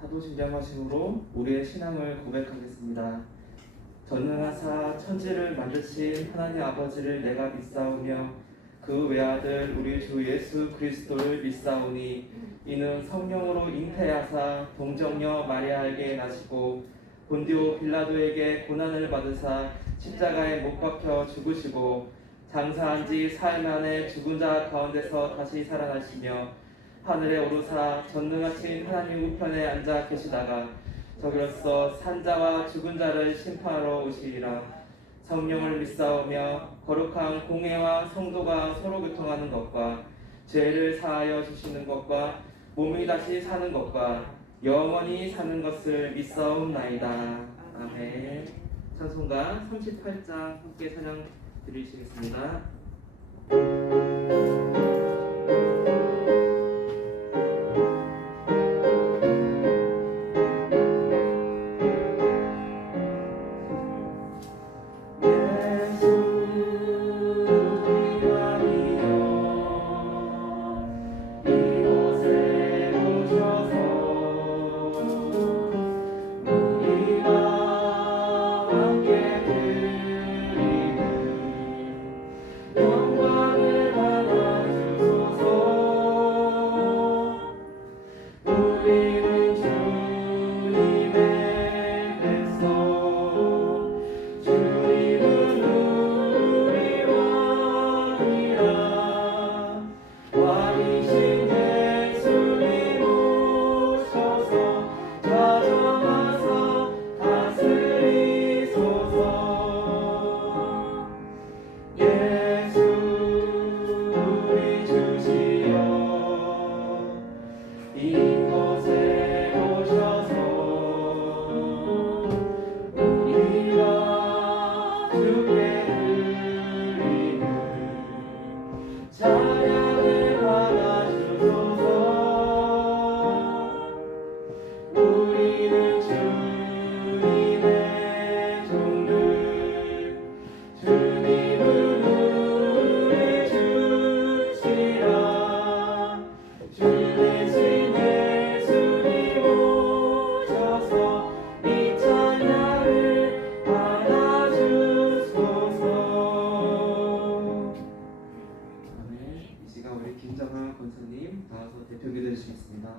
사도신경하심으로 우리의 신앙을 고백하겠습니다. 전능하사 천지를 만드신 하나님 아버지를 내가 믿사오며 그 외아들 우리 주 예수 그리스도를 믿사오니 이는 성령으로 잉태하사 동정녀 마리아에게 나시고 본디오 빌라도에게 고난을 받으사 십자가에 못 박혀 죽으시고 장사한 지 사흘 만에 죽은 자 가운데서 다시 살아나시며 하늘에 오르사 전능하신 하나님 우편에 앉아 계시다가 저기로서 산자와 죽은 자를 심판하러 오시리라. 성령을 믿사오며 거룩한 공회와 성도가 서로 교통하는 것과 죄를 사하여 주시는 것과 몸이 다시 사는 것과 영원히 사는 것을 믿사옵나이다. 아멘. 찬송가 38장 함께 찬양 드리시겠습니다. 김정아 권사님 나와서 대표기도 해주시겠습니다.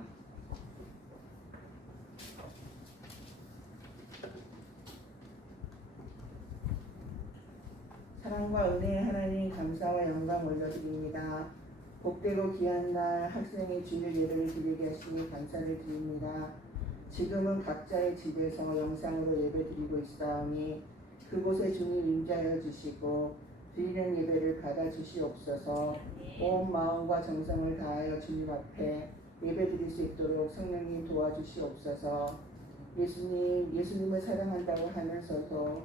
사랑과 은혜의 하나님 감사와 영광 올려드립니다. 복되고 귀한 날 학생의 주일 예배를 드리게 하시니 감사를 드립니다. 지금은 각자의 집에서 영상으로 예배 드리고 있사오니 그곳에 주님 임재하여 주시고 드리는 예배를 받아 주시옵소서. 온 마음과 정성을 다하여 주님 앞에 예배 드릴 수 있도록 성령님 도와주시옵소서. 예수님을 사랑한다고 하면서도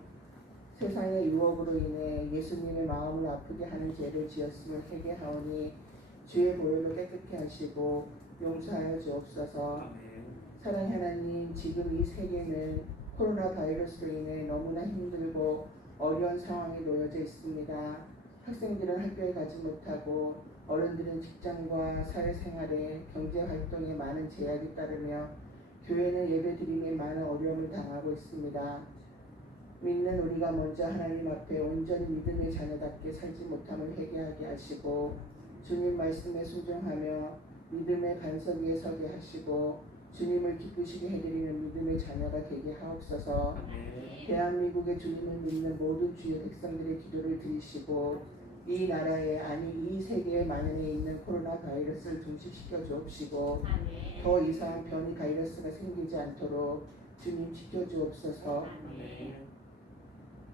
세상의 유혹으로 인해 예수님의 마음을 아프게 하는 죄를 지었으면 회개하오니 주의 보혈로 깨끗게 하시고 용서하여 주옵소서. 사랑의 하나님, 지금 이 세계는 코로나 바이러스로 인해 너무나 힘들고 어려운 상황에 놓여져 있습니다. 학생들은 학교에 가지 못하고 어른들은 직장과 사회생활에 경제활동에 많은 제약이 따르며 교회는 예배드림에 많은 어려움을 당하고 있습니다. 믿는 우리가 먼저 하나님 앞에 온전히 믿음의 자녀답게 살지 못함을 회개하게 하시고 주님 말씀에 순종하며 믿음의 반석 위에 서게 하시고 주님을 기쁘시게 해드리는 믿음의 자녀가 되게 하옵소서. 대한민국의 주님을 믿는 모든 주의 백성들의 기도를 들으시고 이 나라에 아니 이 세계에 만연해 있는 코로나 바이러스를 종식시켜 주옵시고 더 이상 변이 바이러스가 생기지 않도록 주님 지켜주옵소서.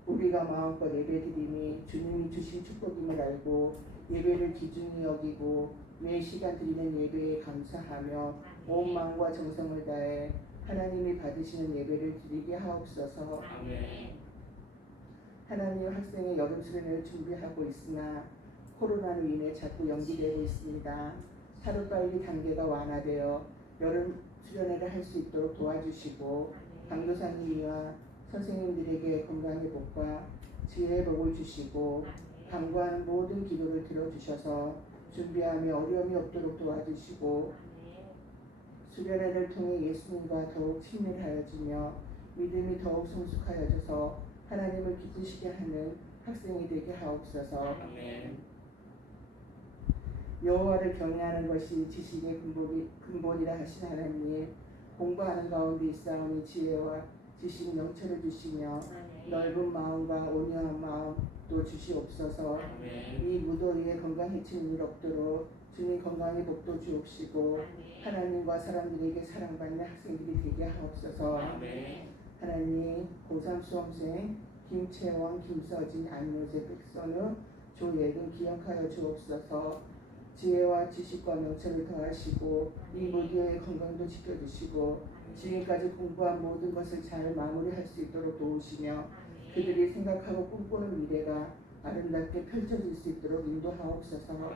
우리가 마음껏 예배드림이 주님이 주신 축복임을 알고 예배를 귀중히 여기고 매 시간 드리는 예배에 감사하며 온 마음과 정성을 다해 하나님이 받으시는 예배를 드리게 하옵소서. 하나님, 학생의 여름 수련회를 준비하고 있으나 코로나로 인해 자꾸 연기되고 있습니다. 하루빨리 단계가 완화되어 여름 수련회를 할 수 있도록 도와주시고 강도사님과 선생님들에게 건강의 복과 지혜의 복을 주시고 간구하는 모든 기도를 들어주셔서 준비하며 어려움이 없도록 도와주시고 수련회를 통해 예수님과 더욱 친밀하여지며 믿음이 더욱 성숙하여져서 하나님을 기쁘시게 하는 학생이 되게 하옵소서. 아멘. 여호와를 경외하는 것이 지식의 근본이라 하신 하나님, 공부하는 가운데 있사오니 지혜와 지식 명철을 주시며 넓은 마음과 온유한 마음도 주시옵소서. 이 무더위에 건강해지는 일 없도록 주님 건강의 복도 주옵시고 하나님과 사람들에게 사랑받는 학생들이 되게 하옵소서. 하나님, 고3 수험생 김채원, 김서진, 안효재, 백선우, 조예근 기억하여 주옵소서. 지혜와 지식과 명철을 더하시고 이 모두의 건강도 지켜주시고 지금까지 공부한 모든 것을 잘 마무리할 수 있도록 도우시며 그들이 생각하고 꿈꾸는 미래가 아름답게 펼쳐질 수 있도록 인도하옵소서.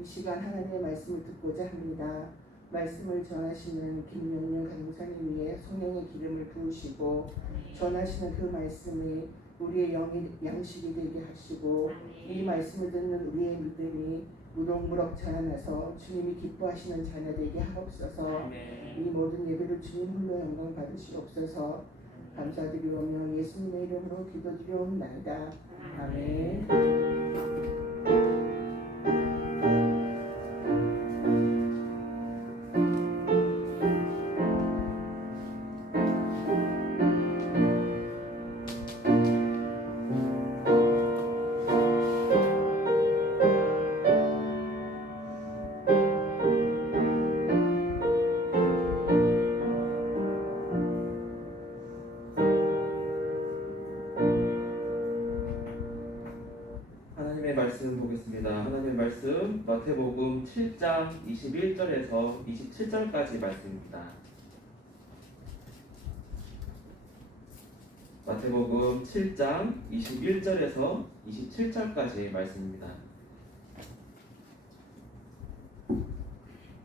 이 시간 하나님의 말씀을 듣고자 합니다. 말씀을 전하시는 김명년 강사님 위에 성령의 기름을 부으시고 전하시는 그 말씀이 우리의 영의 양식이 되게 하시고 이 말씀을 듣는 우리의 믿음이 무럭무럭 자라나서 주님이 기뻐하시는 자녀 되게 하옵소서. 이 모든 예배를 주님 홀로 영광 받으시옵소서. 감사드리오며 예수님의 이름으로 기도드리옵나이다. 아멘. 하나님의 말씀 보겠습니다. 하나님의 말씀 마태복음 7장 21절에서 27절까지 말씀입니다. 마태복음 7장 21절에서 27절까지 말씀입니다.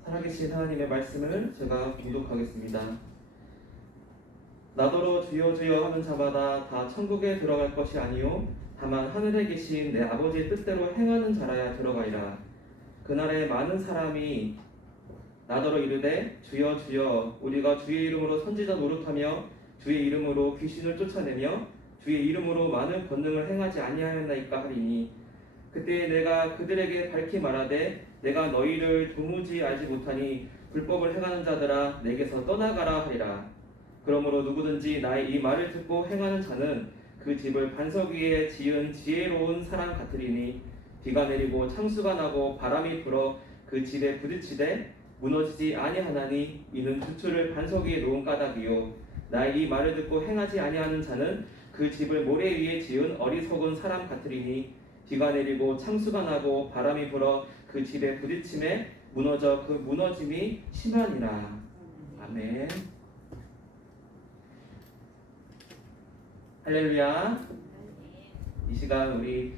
살아계신 하나님의 말씀을 제가 봉독하겠습니다. 나더러 주여 주여 하는 자마다 다 천국에 들어갈 것이 아니요 다만 하늘에 계신 내 아버지의 뜻대로 행하는 자라야 들어가리라. 그날에 많은 사람이 나더러 이르되 주여 주여 우리가 주의 이름으로 선지자 노릇하며 주의 이름으로 귀신을 쫓아내며 주의 이름으로 많은 권능을 행하지 아니하였나이까 하리니 그때 내가 그들에게 밝히 말하되 내가 너희를 도무지 알지 못하니 불법을 행하는 자들아 내게서 떠나가라 하리라. 그러므로 누구든지 나의 이 말을 듣고 행하는 자는 그 집을 반석 위에 지은 지혜로운 사람 같으리니 비가 내리고 창수가 나고 바람이 불어 그 집에 부딪히되 무너지지 아니하나니 이는 주추를 반석 위에 놓은 까닭이요 나의 이 말을 듣고 행하지 아니하는 자는 그 집을 모래 위에 지은 어리석은 사람 같으리니 비가 내리고 창수가 나고 바람이 불어 그 집에 부딪힘에 무너져 그 무너짐이 심하니라. 아멘. 할렐루야. 이 시간 우리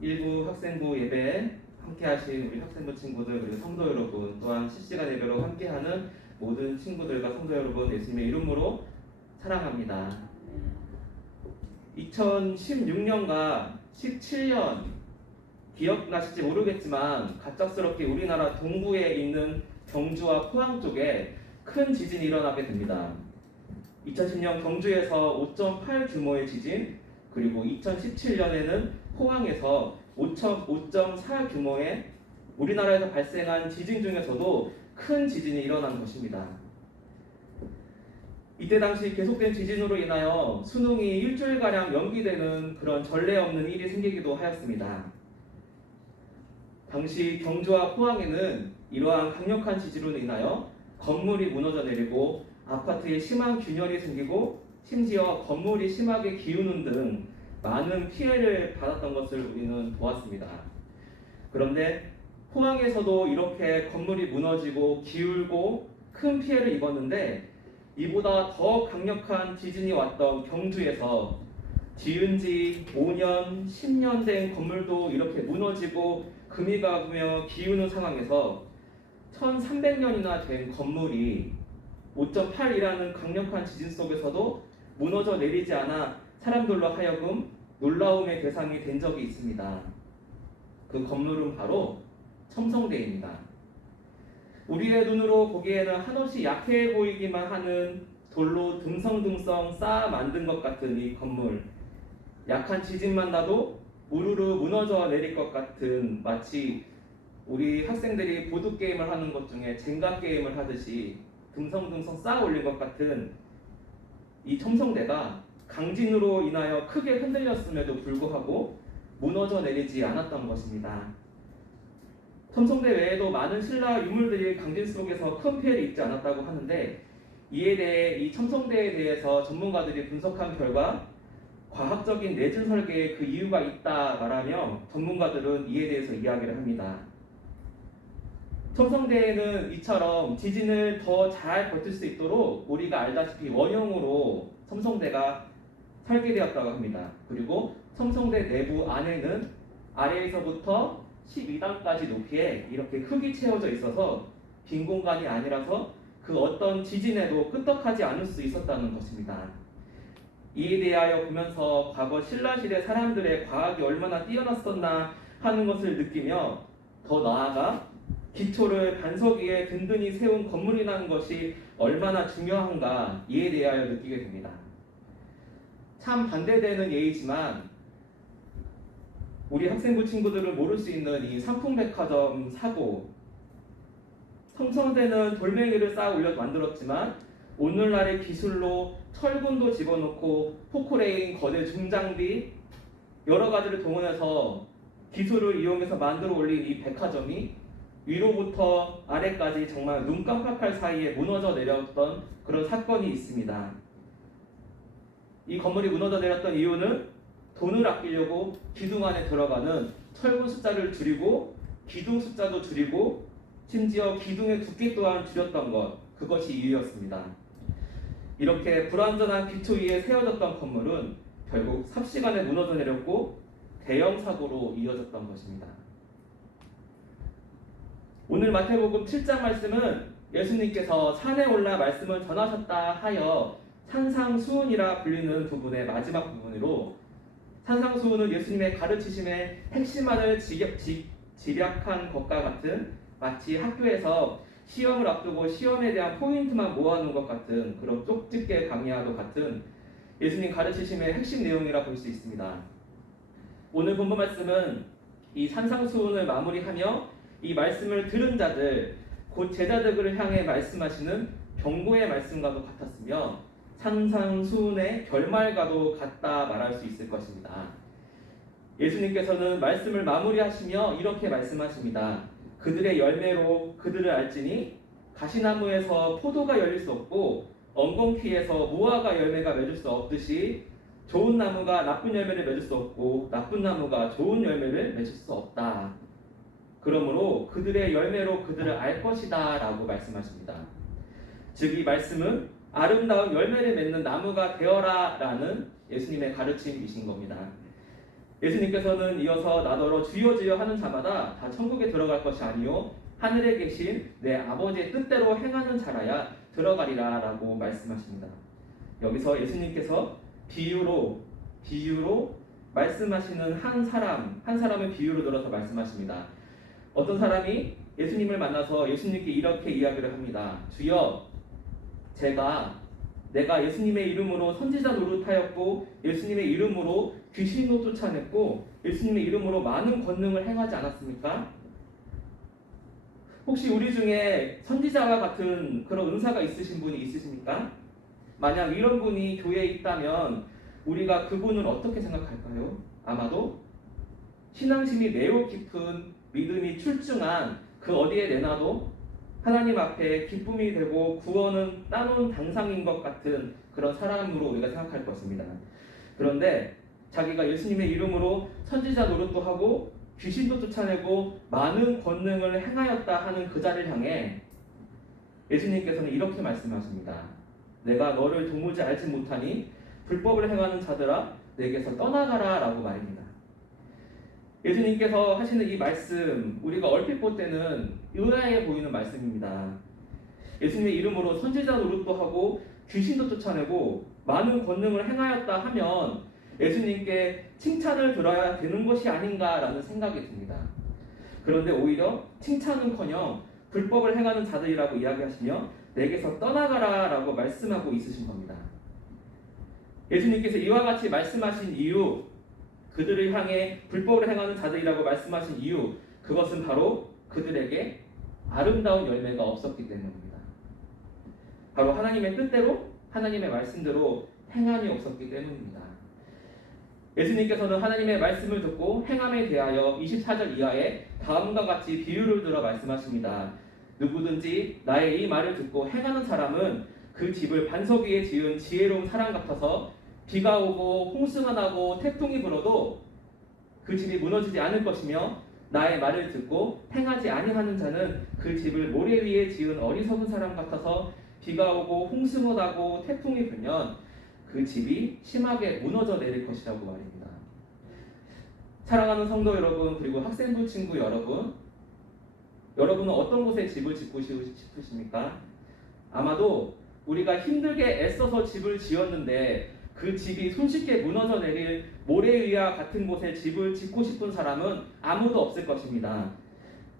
일부 학생부 예배 함께 하신 우리 학생부 친구들 그리고 성도 여러분 또한 실시간 예배로 함께하는 모든 친구들과 성도 여러분 예수님의 이름으로 사랑합니다. 2016년과 17년 기억나실지 모르겠지만 갑작스럽게 우리나라 동부에 있는 경주와 포항 쪽에 큰 지진이 일어나게 됩니다. 2010년 경주에서 5.8 규모의 지진, 그리고 2017년에는 포항에서 5.4 규모의 우리나라에서 발생한 지진 중에서도 큰 지진이 일어난 것입니다. 이때 당시 계속된 지진으로 인하여 수능이 일주일가량 연기되는 그런 전례 없는 일이 생기기도 하였습니다. 당시 경주와 포항에는 이러한 강력한 지진으로 인하여 건물이 무너져 내리고 아파트에 심한 균열이 생기고 심지어 건물이 심하게 기우는 등 많은 피해를 받았던 것을 우리는 보았습니다. 그런데 포항에서도 이렇게 건물이 무너지고 기울고 큰 피해를 입었는데 이보다 더 강력한 지진이 왔던 경주에서 지은 지 5년, 10년 된 건물도 이렇게 무너지고 금이 가며 기우는 상황에서 1300년이나 된 건물이 5.8이라는 강력한 지진 속에서도 무너져 내리지 않아 사람들로 하여금 놀라움의 대상이 된 적이 있습니다. 그 건물은 바로 첨성대입니다. 우리의 눈으로 보기에는 한없이 약해 보이기만 하는 돌로 듬성듬성 쌓아 만든 것 같은 이 건물, 약한 지진만 나도 우르르 무너져 내릴 것 같은, 마치 우리 학생들이 보드게임을 하는 것 중에 젠가 게임을 하듯이 듬성듬성 쌓아 올린 것 같은 이 첨성대가 강진으로 인하여 크게 흔들렸음에도 불구하고 무너져 내리지 않았던 것입니다. 첨성대 외에도 많은 신라 유물들이 강진 속에서 큰 피해를 입지 않았다고 하는데, 이에 대해 이 첨성대에 대해서 전문가들이 분석한 결과 과학적인 내진 설계에 그 이유가 있다 말하며 전문가들은 이에 대해서 이야기를 합니다. 첨성대에는 이처럼 지진을 더 잘 버틸 수 있도록 우리가 알다시피 원형으로 첨성대가 설계되었다고 합니다. 그리고 첨성대 내부 안에는 아래에서부터 12단까지 높이에 이렇게 흙이 채워져 있어서 빈 공간이 아니라서 그 어떤 지진에도 끄떡하지 않을 수 있었다는 것입니다. 이에 대하여 보면서 과거 신라시대 사람들의 과학이 얼마나 뛰어났었나 하는 것을 느끼며, 더 나아가 기초를 반석 위에 든든히 세운 건물이라는 것이 얼마나 중요한가, 이에 대하여 느끼게 됩니다. 참 반대되는 예이지만 우리 학생부 친구들은 모를 수 있는 이 상품백화점 사고, 첨성대는 돌멩이를 쌓아 올려 만들었지만 오늘날의 기술로 철근도 집어넣고 포크레인, 거대 중장비 여러 가지를 동원해서 기술을 이용해서 만들어 올린 이 백화점이 위로부터 아래까지 정말 눈 깜빡할 사이에 무너져 내렸던 그런 사건이 있습니다. 이 건물이 무너져 내렸던 이유는 돈을 아끼려고 기둥 안에 들어가는 철근 숫자를 줄이고 기둥 숫자도 줄이고 심지어 기둥의 두께 또한 줄였던 것, 그것이 이유였습니다. 이렇게 불완전한 기초 위에 세워졌던 건물은 결국 삽시간에 무너져 내렸고 대형 사고로 이어졌던 것입니다. 오늘 마태복음 7장 말씀은 예수님께서 산에 올라 말씀을 전하셨다 하여 산상수훈이라 불리는 부분의 마지막 부분으로, 산상수훈은 예수님의 가르치심의 핵심만을 집약한 것과 같은, 마치 학교에서 시험을 앞두고 시험에 대한 포인트만 모아놓은 것 같은 그런 쪽집게 강의와도 같은 예수님 가르치심의 핵심 내용이라 볼 수 있습니다. 오늘 본문 말씀은 이 산상수훈을 마무리하며 이 말씀을 들은 자들, 곧 제자들을 향해 말씀하시는 경고의 말씀과도 같았으며 산상수훈의 결말과도 같다 말할 수 있을 것입니다. 예수님께서는 말씀을 마무리하시며 이렇게 말씀하십니다. 그들의 열매로 그들을 알지니 가시나무에서 포도가 열릴 수 없고 엉겅퀴에서 무화과 열매가 맺을 수 없듯이 좋은 나무가 나쁜 열매를 맺을 수 없고 나쁜 나무가 좋은 열매를 맺을 수 없다. 그러므로 그들의 열매로 그들을 알 것이다 라고 말씀하십니다. 즉 이 말씀은 아름다운 열매를 맺는 나무가 되어라 라는 예수님의 가르침이신 겁니다. 예수님께서는 이어서 나더러 주여 주여 하는 자마다 다 천국에 들어갈 것이 아니요 하늘에 계신 내 아버지의 뜻대로 행하는 자라야 들어가리라 라고 말씀하십니다. 여기서 예수님께서 비유로 말씀하시는 한 사람의 비유로 들어서 말씀하십니다. 어떤 사람이 예수님을 만나서 예수님께 이렇게 이야기를 합니다. 주여, 내가 예수님의 이름으로 선지자 노릇하였고 예수님의 이름으로 귀신도 쫓아냈고 예수님의 이름으로 많은 권능을 행하지 않았습니까? 혹시 우리 중에 선지자와 같은 그런 은사가 있으신 분이 있으십니까? 만약 이런 분이 교회에 있다면 우리가 그분을 어떻게 생각할까요? 아마도 신앙심이 매우 깊은, 믿음이 출중한, 그 어디에 내놔도 하나님 앞에 기쁨이 되고 구원은 따놓은 당상인 것 같은 그런 사람으로 우리가 생각할 것입니다. 그런데 자기가 예수님의 이름으로 선지자 노릇도 하고 귀신도 쫓아내고 많은 권능을 행하였다 하는 그 자를 향해 예수님께서는 이렇게 말씀하십니다. 내가 너를 도무지 알지 못하니 불법을 행하는 자들아 내게서 떠나가라 라고 말입니다. 예수님께서 하시는 이 말씀, 우리가 얼핏 볼 때는 의아해 보이는 말씀입니다. 예수님의 이름으로 선지자 노릇도 하고 귀신도 쫓아내고 많은 권능을 행하였다 하면 예수님께 칭찬을 들어야 되는 것이 아닌가라는 생각이 듭니다. 그런데 오히려 칭찬은커녕 불법을 행하는 자들이라고 이야기하시며 내게서 떠나가라라고 말씀하고 있으신 겁니다. 예수님께서 이와 같이 말씀하신 이유, 그들을 향해 불법을 행하는 자들이라고 말씀하신 이유, 그것은 바로 그들에게 아름다운 열매가 없었기 때문입니다. 바로 하나님의 뜻대로, 하나님의 말씀대로 행함이 없었기 때문입니다. 예수님께서는 하나님의 말씀을 듣고 행함에 대하여 24절 이하에 다음과 같이 비유를 들어 말씀하십니다. 누구든지 나의 이 말을 듣고 행하는 사람은 그 집을 반석 위에 지은 지혜로운 사람 같아서 비가 오고 홍수가 나고 태풍이 불어도 그 집이 무너지지 않을 것이며, 나의 말을 듣고 행하지 아니하는 자는 그 집을 모래 위에 지은 어리석은 사람 같아서 비가 오고 홍수가 나고 태풍이 불면 그 집이 심하게 무너져 내릴 것이라고 말입니다. 사랑하는 성도 여러분, 그리고 학생부 친구 여러분, 여러분은 어떤 곳에 집을 짓고 싶으십니까? 아마도 우리가 힘들게 애써서 집을 지었는데 그 집이 손쉽게 무너져 내릴 모래 위와 같은 곳에 집을 짓고 싶은 사람은 아무도 없을 것입니다.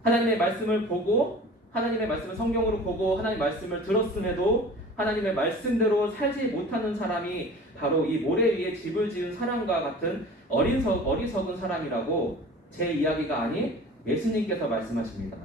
하나님의 말씀을 보고, 하나님의 말씀을 성경으로 보고 하나님의 말씀을 들었음에도 하나님의 말씀대로 살지 못하는 사람이 바로 이 모래 위에 집을 지은 사람과 같은 어리석은 사람이라고 제 이야기가 아닌 예수님께서 말씀하십니다.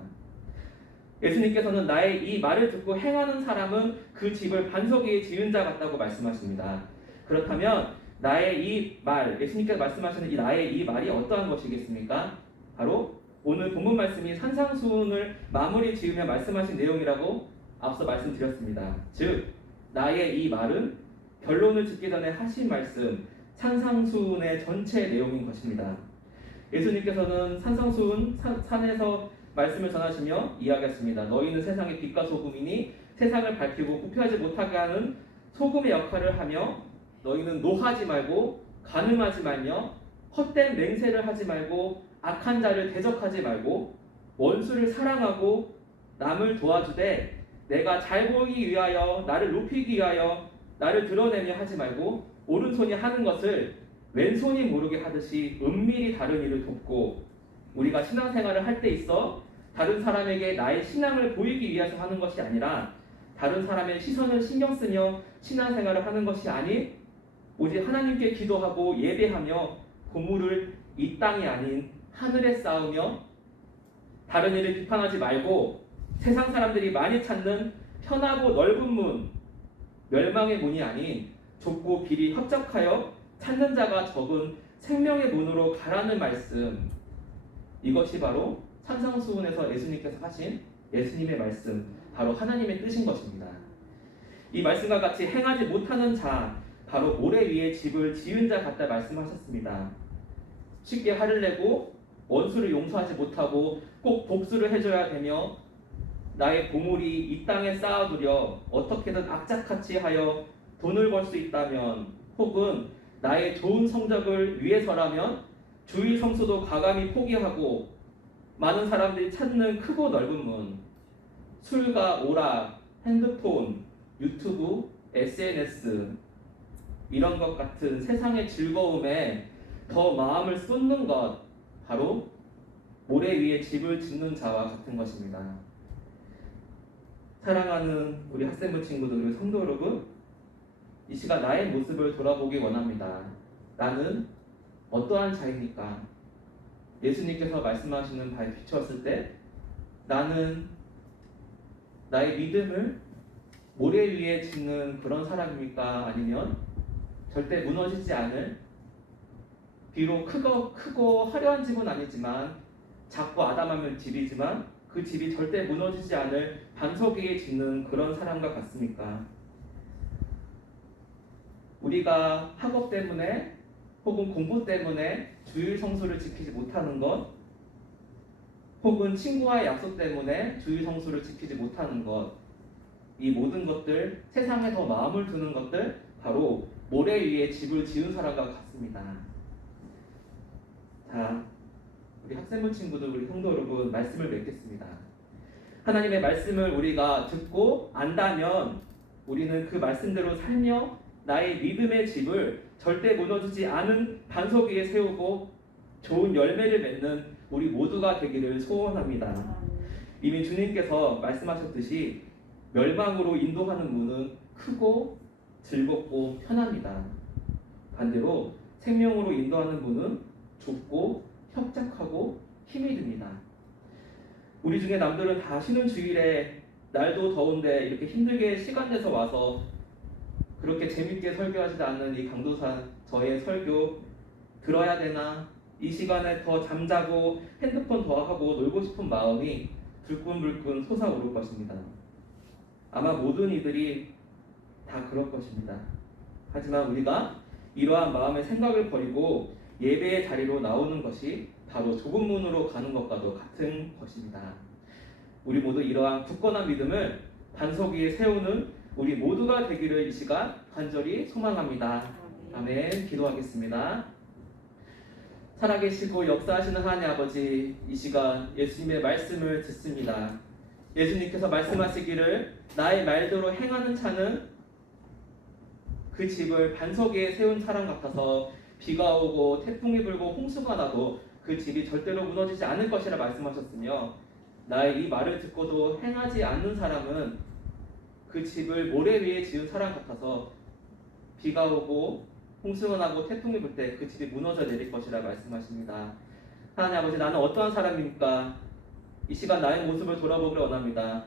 예수님께서는 나의 이 말을 듣고 행하는 사람은 그 집을 반석 위에 지은 자 같다고 말씀하십니다. 그렇다면 나의 이 말, 예수님께서 말씀하시는 이 나의 이 말이 어떠한 것이겠습니까? 바로 오늘 본문 말씀이 산상수훈을 마무리 지으며 말씀하신 내용이라고 앞서 말씀드렸습니다. 즉, 나의 이 말은 결론을 짓기 전에 하신 말씀, 산상수훈의 전체 내용인 것입니다. 예수님께서는 산상수훈 산에서 말씀을 전하시며 이야기했습니다. 너희는 세상의 빛과 소금이니 세상을 밝히고 부패하지 못하게 하는 소금의 역할을 하며, 너희는 노하지 말고 간음하지 말며 헛된 맹세를 하지 말고 악한 자를 대적하지 말고 원수를 사랑하고 남을 도와주되 내가 잘 보이기 위하여 나를 높이기 위하여 나를 드러내며 하지 말고 오른손이 하는 것을 왼손이 모르게 하듯이 은밀히 다른 일을 돕고, 우리가 신앙생활을 할 때 있어 다른 사람에게 나의 신앙을 보이기 위해서 하는 것이 아니라 다른 사람의 시선을 신경 쓰며 신앙생활을 하는 것이 아닌 오직 하나님께 기도하고 예배하며 보물을 이 땅이 아닌 하늘에 쌓으며 다른 일을 비판하지 말고 세상 사람들이 많이 찾는 편하고 넓은 문, 멸망의 문이 아닌 좁고 길이 협착하여 찾는 자가 적은 생명의 문으로 가라는 말씀, 이것이 바로 산상수훈에서 예수님께서 하신 예수님의 말씀, 바로 하나님의 뜻인 것입니다. 이 말씀과 같이 행하지 못하는 자, 바로 모래 위에 집을 지은 자 같다 말씀하셨습니다. 쉽게 화를 내고 원수를 용서하지 못하고 꼭 복수를 해줘야 되며 나의 보물이 이 땅에 쌓아두려 어떻게든 악착같이 하여 돈을 벌 수 있다면, 혹은 나의 좋은 성적을 위해서라면 주일 성수도 과감히 포기하고 많은 사람들이 찾는 크고 넓은 문, 술과 오락, 핸드폰, 유튜브, SNS 이런 것 같은 세상의 즐거움에 더 마음을 쏟는 것, 바로 모래 위에 집을 짓는 자와 같은 것입니다. 사랑하는 우리 학생부 친구들, 우리 성도 여러분, 이 시간 나의 모습을 돌아보기 원합니다. 나는 어떠한 자입니까? 예수님께서 말씀하시는 바에 비추었을 때 나는 나의 믿음을 모래 위에 짓는 그런 사람입니까? 아니면 절대 무너지지 않을, 비록 크고 화려한 집은 아니지만 작고 아담한 집이지만 그 집이 절대 무너지지 않을 반석 위에 짓는 그런 사람과 같습니까? 우리가 학업 때문에 혹은 공부 때문에 주일 성수를 지키지 못하는 것, 혹은 친구와의 약속 때문에 주일 성수를 지키지 못하는 것, 이 모든 것들, 세상에 더 마음을 두는 것들, 바로 모래 위에 집을 지은 사람과 같습니다. 자, 우리 학생부 친구들, 우리 성도 여러분, 말씀을 맺겠습니다. 하나님의 말씀을 우리가 듣고 안다면 우리는 그 말씀대로 살며 나의 믿음의 집을 절대 무너지지 않은 반석 위에 세우고 좋은 열매를 맺는 우리 모두가 되기를 소원합니다. 이미 주님께서 말씀하셨듯이 멸망으로 인도하는 문은 크고 즐겁고 편합니다. 반대로 생명으로 인도하는 문은 좁고 협착하고 힘이 듭니다. 우리 중에 남들은 다 쉬는 주일에 날도 더운데 이렇게 힘들게 시간 내서 와서 그렇게 재밌게 설교하지도 않는 이 강도사 저의 설교 들어야 되나? 이 시간에 더 잠자고 핸드폰 더 하고 놀고 싶은 마음이 불끈불끈 솟아오를 것입니다. 아마 모든 이들이 다 그럴 것입니다. 하지만 우리가 이러한 마음의 생각을 버리고 예배의 자리로 나오는 것이 바로 좁은 문으로 가는 것과도 같은 것입니다. 우리 모두 이러한 굳건한 믿음을 반석 위에 세우는 우리 모두가 되기를 이 시간 간절히 소망합니다. 아멘. 기도하겠습니다. 살아계시고 역사하시는 하나님 아버지, 이 시간 예수님의 말씀을 듣습니다. 예수님께서 말씀하시기를 나의 말대로 행하는 자는 그 집을 반석 위에 세운 사람 같아서 비가 오고 태풍이 불고 홍수가 나도 그 집이 절대로 무너지지 않을 것이라 말씀하셨으며, 나의 이 말을 듣고도 행하지 않는 사람은 그 집을 모래 위에 지은 사람 같아서 비가 오고 홍수가 나고 태풍이 불 때 그 집이 무너져 내릴 것이라 말씀하십니다. 하나님 아버지, 나는 어떠한 사람입니까? 이 시간 나의 모습을 돌아보기를 원합니다.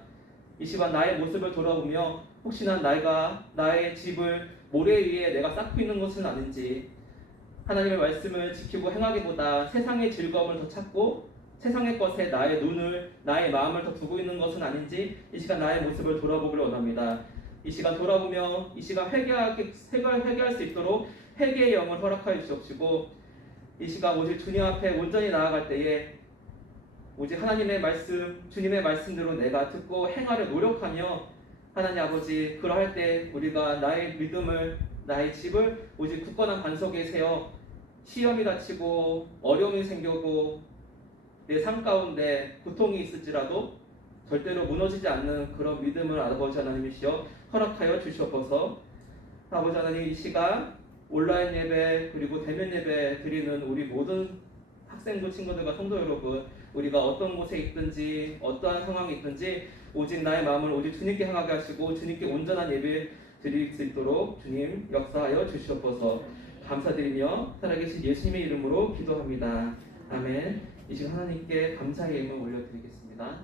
이 시간 나의 모습을 돌아보며 혹시나 내가 나의 집을 모래 위에 내가 쌓고 있는 것은 아닌지, 하나님의 말씀을 지키고 행하기보다 세상의 즐거움을 더 찾고 세상의 것에 나의 눈을, 나의 마음을 더 두고 있는 것은 아닌지 이 시간 나의 모습을 돌아보기를 원합니다. 이 시간 돌아보며 이 시간 회개할 수 있도록 회개의 영을 허락하여 주옵시고, 이 시간 오직 주님 앞에 온전히 나아갈 때에 오직 하나님의 말씀, 주님의 말씀대로 내가 듣고 행하려 노력하며, 하나님 아버지, 그러할 때 우리가 나의 믿음을, 나의 집을 오직 굳건한 반석에 세워 시험이 닥치고 어려움이 생기고 내 삶 가운데 고통이 있을지라도 절대로 무너지지 않는 그런 믿음을 아버지 하나님이시여 허락하여 주시옵소서. 아버지 하나님, 이 시간 온라인 예배 그리고 대면 예배 드리는 우리 모든 학생부 친구들과 성도 여러분, 우리가 어떤 곳에 있든지 어떠한 상황이 있든지 오직 나의 마음을 오직 주님께 향하게 하시고 주님께 온전한 예배 드릴 수 있도록 주님 역사하여 주시옵소서. 감사드리며 살아계신 예수님의 이름으로 기도합니다. 아멘. 이 시간 하나님께 감사의 예물 올려드리겠습니다.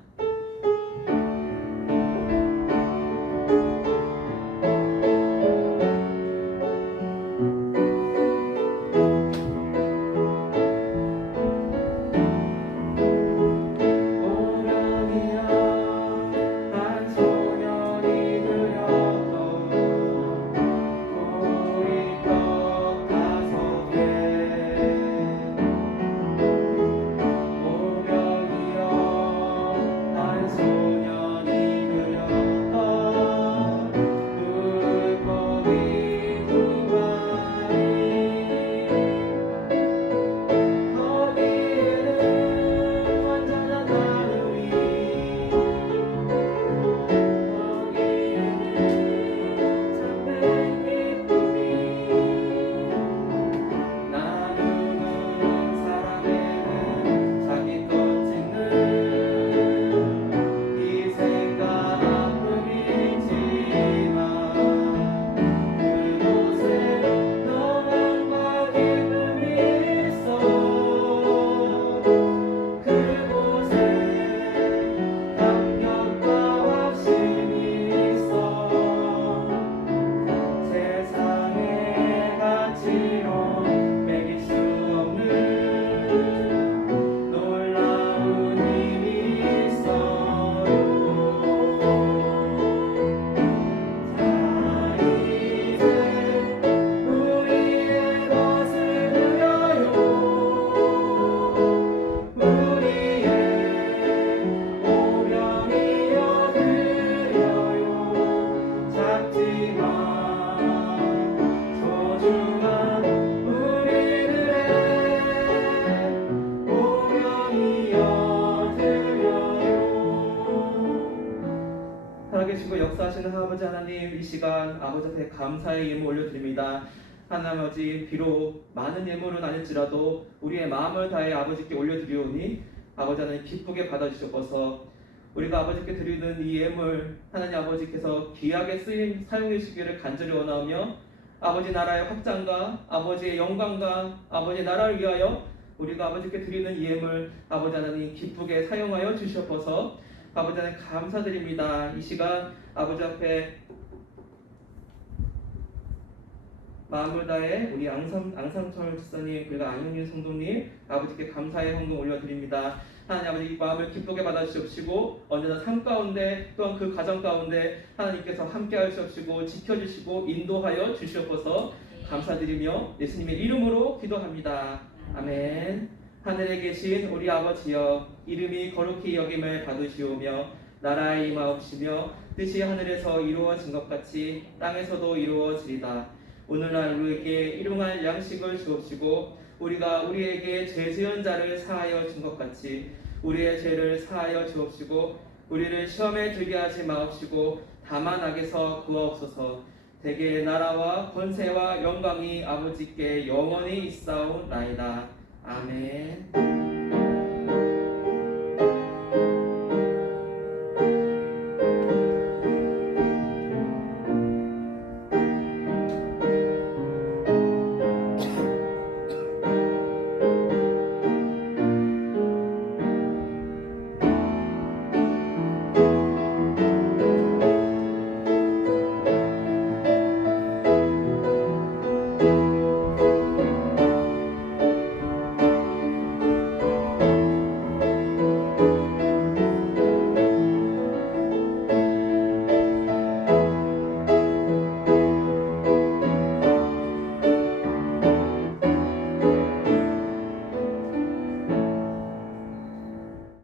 살아계시고 역사하시는 아버지 하나님, 이 시간 아버지 앞에 감사의 예물 올려드립니다. 하나님 아버지, 비록 많은 예물은 아닐지라도 우리의 마음을 다해 아버지께 올려드리오니 아버지 하나님 기쁘게 받아주셔서 우리가 아버지께 드리는 이 예물 하나님 아버지께서 귀하게 사용해 주시기를 간절히 원하며 아버지 나라의 확장과 아버지의 영광과 아버지 나라를 위하여 우리가 아버지께 드리는 이 예물 아버지 하나님 기쁘게 사용하여 주시옵소서. 아버지 하나님 감사드립니다. 이 시간 아버지 앞에 마음을 다해 우리 앙상철 집사님 그리고 안영민 성도님 아버지께 감사의 헌금 올려드립니다. 하나님 아버지 이 마음을 기쁘게 받아주시옵시고 언제나 삶 가운데 또한 그 가정 가운데 하나님께서 함께하여 주시옵시고 지켜주시고 인도하여 주시옵소서. 감사드리며 예수님의 이름으로 기도합니다. 아멘. 하늘에 계신 우리 아버지여 이름이 거룩히 여김을 받으시오며 나라의 임하옵시며 뜻이 하늘에서 이루어진 것 같이 땅에서도 이루어지리다. 오늘날 우리에게 일용할 양식을 주옵시고 우리가 우리에게 죄 지은 자를 사하여 준 것 같이 우리의 죄를 사하여 주옵시고 우리를 시험에 들게 하지 마옵시고 다만 악에서 구하옵소서. 대개의 나라와 권세와 영광이 아버지께 영원히 있사옵나이다. 아멘.